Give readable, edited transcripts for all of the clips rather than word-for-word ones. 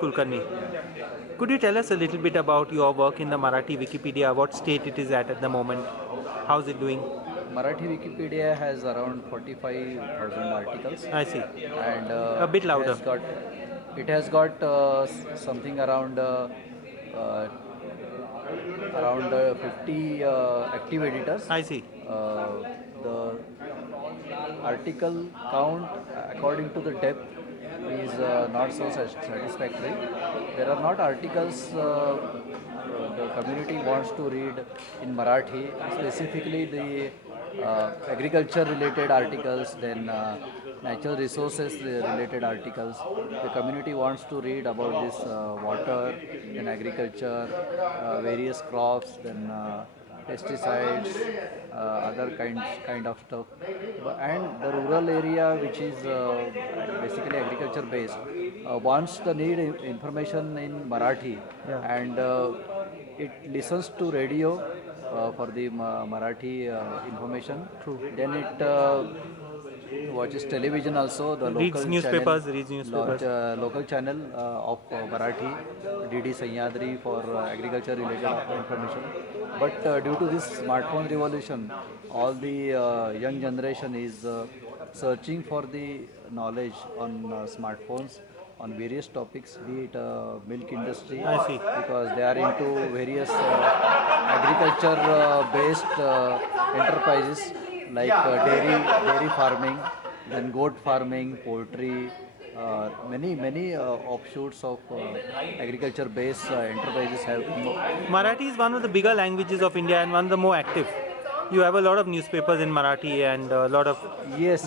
Kulkarni. Could you tell us a little bit about your work in the Marathi Wikipedia, what state it is at the moment, how's it doing? Marathi Wikipedia has around 45,000 articles, I see. and A bit louder. it has got something uh, around 50 active editors. I see. The article count according to the depth is not so satisfactory. There are not articles the community wants to read in Marathi, specifically the agriculture related articles, then natural resources related articles. The community wants to read about this water, then agriculture, various crops, then pesticides, other kind of stuff. And the rural area, which is basically agriculture based, wants the need information in Marathi, Yeah. and it listens to radio for the Marathi information. True. Then it watches television also, the Reads local newspapers. local channel of Marathi, DD Sahyadri for agriculture related information. But due to this smartphone revolution, all the young generation is searching for the knowledge on smartphones on various topics, be it milk industry, I see. because they are into various agriculture based enterprises like dairy farming, then goat farming, poultry, many offshoots of agriculture based enterprises have. Marathi is one of the bigger languages of India and one of the more active. You have a lot of newspapers in Marathi and a lot of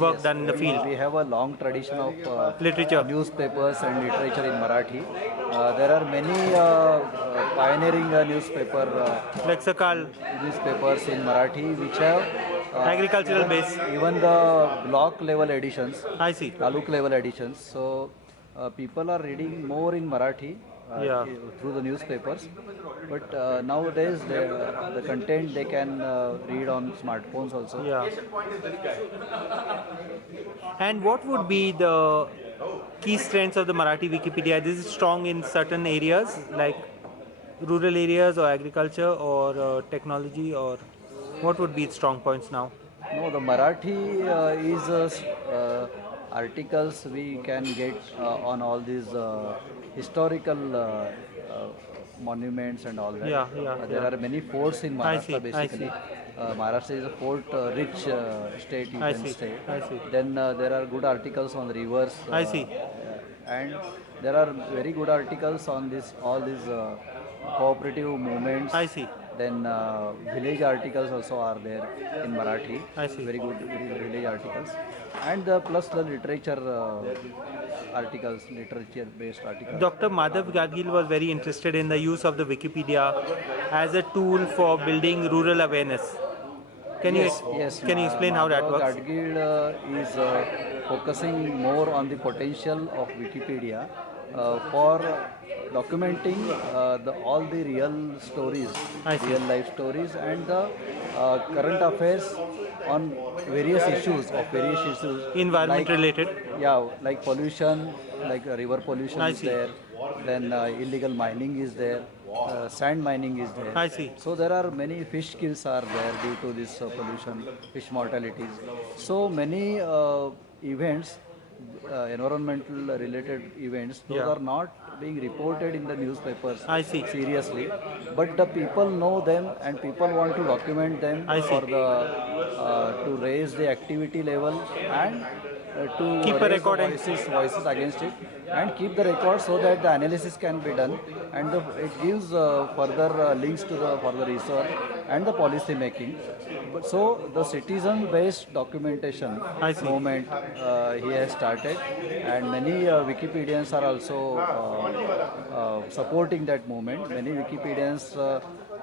work done in the field. We have a long tradition of Literature. newspapers and literature in Marathi. There are many pioneering Like Sakal, newspapers in Marathi which have agricultural base. even the block level editions, I see. taluk level editions. So people are reading more in Marathi Yeah. through the newspapers. But nowadays the content they can read on smartphones also. Yeah. And what would be the key strengths of the Marathi Wikipedia? This is strong in certain areas like rural areas or agriculture or technology, or what would be its strong points now? No, the Marathi is articles we can get on all these historical monuments and all that. There are many forts in I see, Maharashtra basically. Maharashtra is a fort rich state, you I can see, say. I see. Then there are good articles on rivers. I see. And there are very good articles on this all these cooperative movements. I see. Then village articles also are there in Marathi. I see. Very good village articles. And plus the literature articles, literature-based articles. Dr. Madhav Gadgil was very interested in the use of the Wikipedia as a tool for building rural awareness. Can you explain how that works? Gadgil is focusing more on the potential of Wikipedia for documenting all the real stories, real life stories, and the current affairs on various issues. Environment related. Yeah, like pollution, like river pollution is there. Then illegal mining is there. Sand mining is there. I see. So there are many fish kills are there due to this pollution, fish mortalities. So many events, environmental related events, those are not being reported in the newspapers. I see. Seriously, but the people know them and people want to document them for the to raise the activity level and to keep a raise record voices against it and keep the record so that the analysis can be done, and it gives further links to the further research and the policy making. So the citizen-based documentation movement he has started, and many Wikipedians are also supporting that movement. Many Wikipedians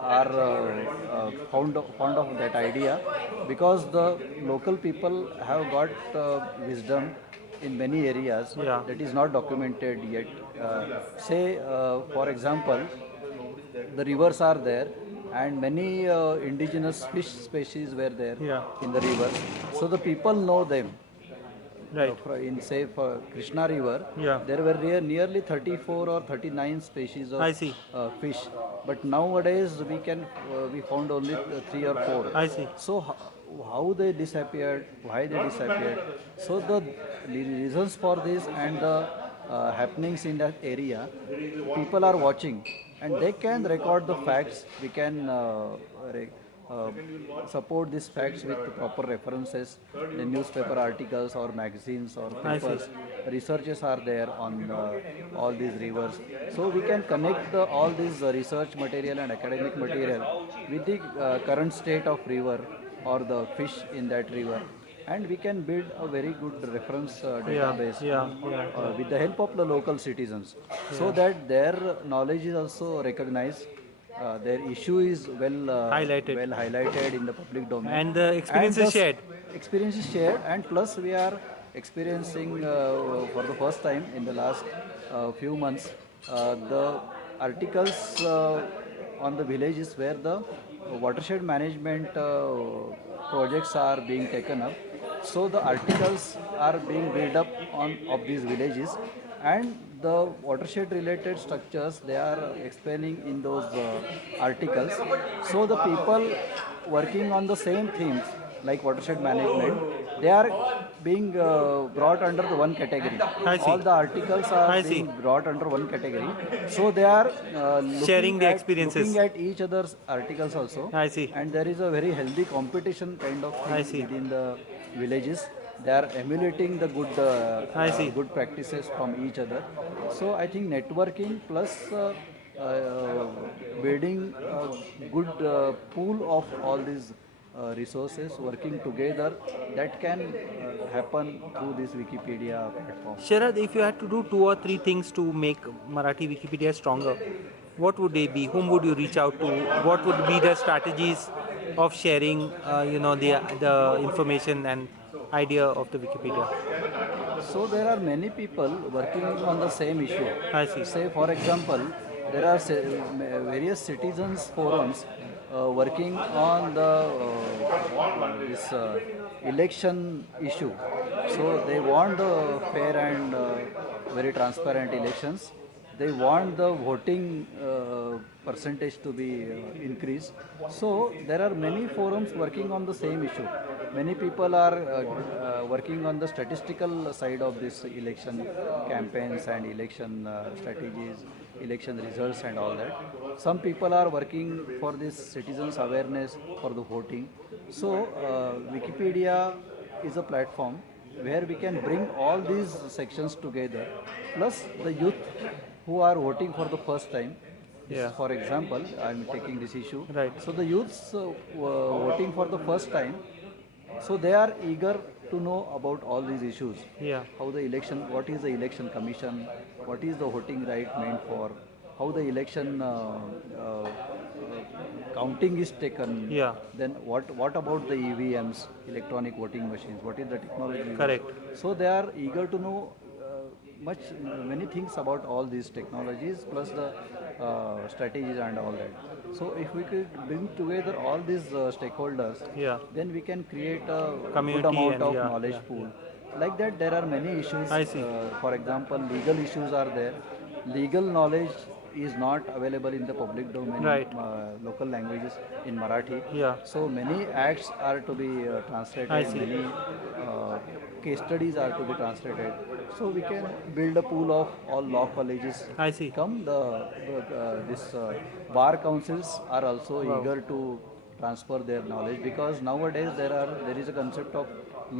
are fond of that idea because the local people have got wisdom in many areas that is not documented yet. For example, the rivers are there and many indigenous fish species were there in the rivers. So the people know them. Right. in say for Krishna River, Yeah. there were nearly 34 or 39 species of I see. fish, but nowadays we found only three or four. I see. So how they disappeared, why they disappeared? So the reasons for this and the happenings in that area, people are watching, and they can record the facts. We can uh, support these facts with proper references in newspaper articles or magazines or I see. papers. Researches are there on all these rivers, so we can connect all these research material and academic material with the current state of river or the fish in that river, and we can build a very good reference Yeah. database Yeah. Yeah. Yeah. with the help of the local citizens, so Yeah. that their knowledge is also recognized, their issue is Highlighted. well highlighted in the public domain, And the experience and is shared. experience is shared, and plus we are experiencing for the first time in the last few months the articles on the villages where the watershed management projects are being taken up. So the articles are being built up on of these villages, and the watershed related structures they are explaining in those articles. So the people working on the same themes like watershed management, they are being brought under the one category. I see. All the articles are I being see. brought under one category. So they are Sharing the experiences. looking at each other's articles also, I see. and there is a very healthy competition kind of I thing see. within the villages. They are emulating the I see. good practices from each other. So I think networking plus building a good pool of all these resources working together, that can happen through this Wikipedia platform. Sharad, if you had to do two or three things to make Marathi Wikipedia stronger, what would they be? Whom would you reach out to? What would be the strategies of sharing, the information and idea of the Wikipedia? So there are many people working on the same issue. I see. Say for example, there are various citizens forums working on the this election issue. So they want fair and very transparent elections. They want the voting percentage to be increased. So there are many forums working on the same issue. Many people are working on the statistical side of this election campaigns and election strategies, election results and all that. Some people are working for this citizens awareness for the voting. So Wikipedia is a platform where we can bring all these sections together, plus the youth who are voting for the first time. Yeah. For example, I'm taking this issue. Right. So the youths voting for the first time, so they are eager to know about all these issues. Yeah. How the election, what is the election commission, what is the voting right meant for, how the election counting is taken. Yeah. Then what about the EVMs, electronic voting machines? What is the technology used? Correct. So they are eager to know many things about all these technologies plus the strategies and all that. So if we could bring together all these stakeholders, Yeah. then we can create a Community good amount and of yeah, knowledge yeah. pool. Like that, there are many issues. I see. For example, legal issues are there. Legal knowledge is not available in the public domain Right. in local languages in Marathi. Yeah. So many acts are to be translated. I see. Many case studies are to be translated. So we can build a pool of all law colleges. I see. Come this bar councils are also Wow. eager to transfer their knowledge, because nowadays there is a concept of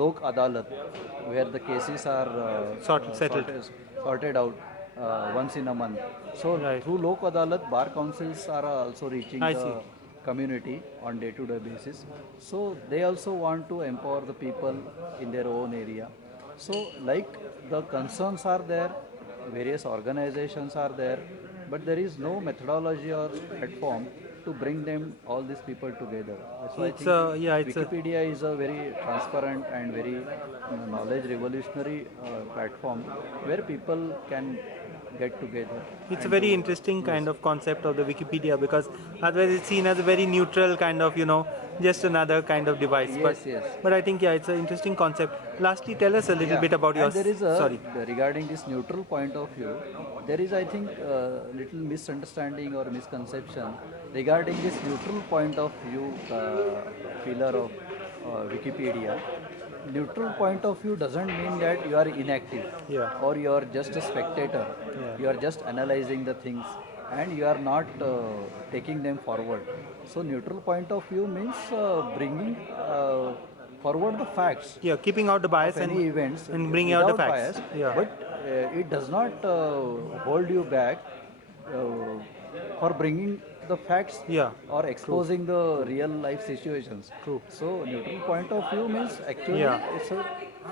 lok adalat where the cases are Settled. sorted out once in a month. So Right. through lok adalat, bar councils are also reaching I the see. community on day-to-day basis. So they also want to empower the people in their own area. So like the concerns are there, various organizations are there, but there is no methodology or platform to bring them all these people together. So I It's think a yeah. It's a Wikipedia is a very transparent and very knowledge revolutionary platform where people can get together. It's a and very do- interesting yes. kind of concept of the Wikipedia, because otherwise it's seen as a very neutral kind of, just another kind of device. Yes, yes. But I think, yeah, it's an interesting concept. Lastly, tell us a little Yeah, bit about your. and there is Sorry. regarding this neutral point of view, there is, I think, little misunderstanding or misconception regarding this neutral point of view pillar of Wikipedia. Neutral point of view doesn't mean that you are inactive Yeah. or you are just a spectator. Yeah. You are just analyzing the things and you are not taking them forward. So neutral point of view means bringing forward the facts Yeah, keeping out the bias of any and events bringing out the without facts. bias, Yeah. but it does not hold you back uh, for bringing the facts Yeah. or exposing the real life situations. True. So neutral point of view means actually Yeah. it's a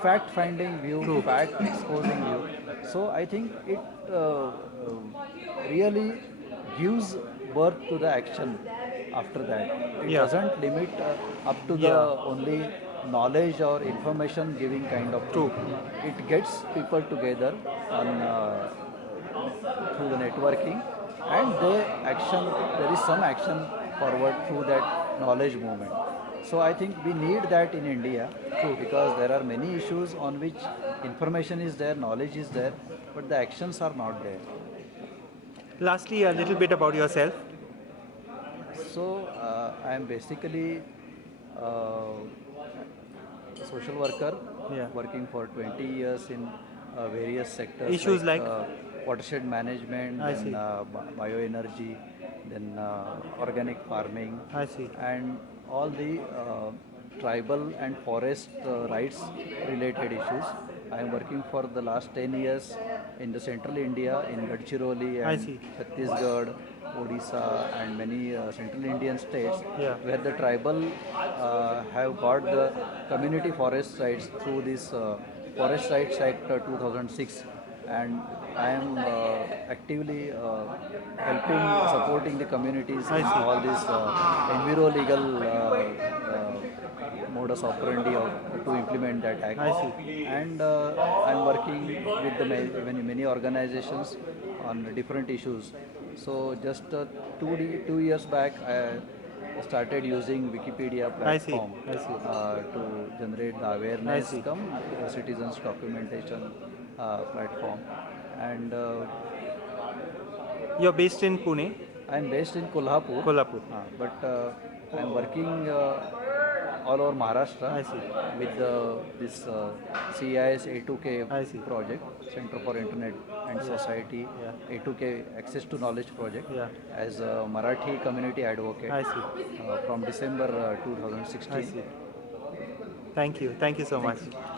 fact finding view, True. fact exposing view. So I think it really gives birth to the action after that. It Yeah. doesn't limit up to the Yeah. only knowledge or information giving kind of True. thing. It gets people together on through the networking, and there is some action forward through that knowledge movement. So I think we need that in India. True. Because there are many issues on which information is there, knowledge is there, but the actions are not there. Lastly, a little bit about yourself. So I am basically uh, a social worker, Yeah. working for 20 years in various sectors Issues like? watershed management, I then see. bioenergy, then organic farming, I see. and all the tribal and forest rights related issues. I am working for the last 10 years in the central India, in Gadchiroli I and see. Chhattisgarh, Odisha, and many central Indian states, Yeah. where the tribal have got the community forest rights through this Forest Rights Act 2006, and I am actively helping, supporting the communities I in see. all this enviro-legal modus operandi to implement that act. I see. And I'm working with the many organizations on different issues. So just 2 years back, I started using Wikipedia I see. platform I see. to generate the I awareness see. come citizens documentation platform. And You're based in Pune, I'm based in Kolhapur, Kolhapur. but I'm working all over Maharashtra I see. with this CIS A2K I see. project, Center for Internet and Society, Yeah. A2K Access to Knowledge project, Yeah. as a Marathi community advocate I see. from December I 2016. see. Thank you. Thank you so Thank much. you.